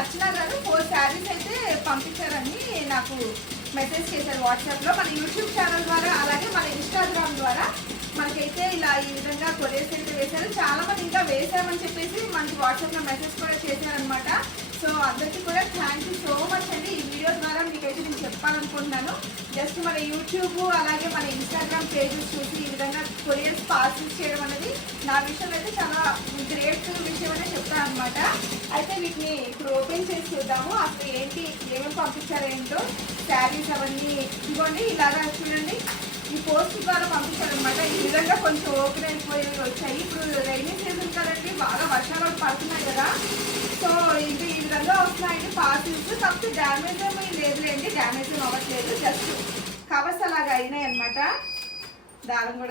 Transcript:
అర్చన గారు 4 శారీస్ అయితే పంపించారని నాకు మెసేజ్ చేశారు వాట్సాప్లో. మన యూట్యూబ్ ఛానల్ ద్వారా అలాగే మన ఇన్స్టాగ్రామ్ ద్వారా మనకైతే ఇలా ఈ విధంగా కొరియర్స్ అయితే వేశారు. చాలా మంది ఇంకా వేసామని చెప్పేసి మనకి వాట్సాప్లో మెసేజ్ కూడా చేశారనమాట. సో అందరికీ కూడా థ్యాంక్ యూ సో మచ్ అండి. ఈ వీడియో ద్వారా మీకైతే నేను చెప్పాలనుకుంటున్నాను. జస్ట్ మన యూట్యూబ్ అలాగే మన ఇన్స్టాగ్రామ్ పేజెస్ చూసి ఈ విధంగా కొరియర్స్ పార్సిల్స్ చేయడం అనేది నా విషయంలో అయితే చాలా గ్రేట్ విషయం అనే చెప్తాను అనమాట. అయితే వీటిని ఇప్పుడు ఓపెన్ చేసి చూద్దాము అసలు ఏంటి ఏమేమి పంపించారో ఏంటో. శారీస్ అవన్నీ ఇదిగోండి ఇలాగా చూడండి, ఈ పోస్ట్ ద్వారా పంపించారనమాట. ఈ విధంగా కొంచెం ఓపెన్ అయిపోయి వచ్చాయి. ఇప్పుడు రైనీ సీజన్ కదండి, బాగా వర్షాలు పడుతున్నాయి కదా. సో ఇది ఈ విధంగా వస్తున్నాయండి పార్సిల్స్. కాకపోతే డ్యామేజ్ ఏమీ లేదులేండి, డ్యామేజ్ ఏమి అవ్వట్లేదు, జస్ట్ కవర్స్ అలాగా అయినాయి అనమాట. దారం కూడా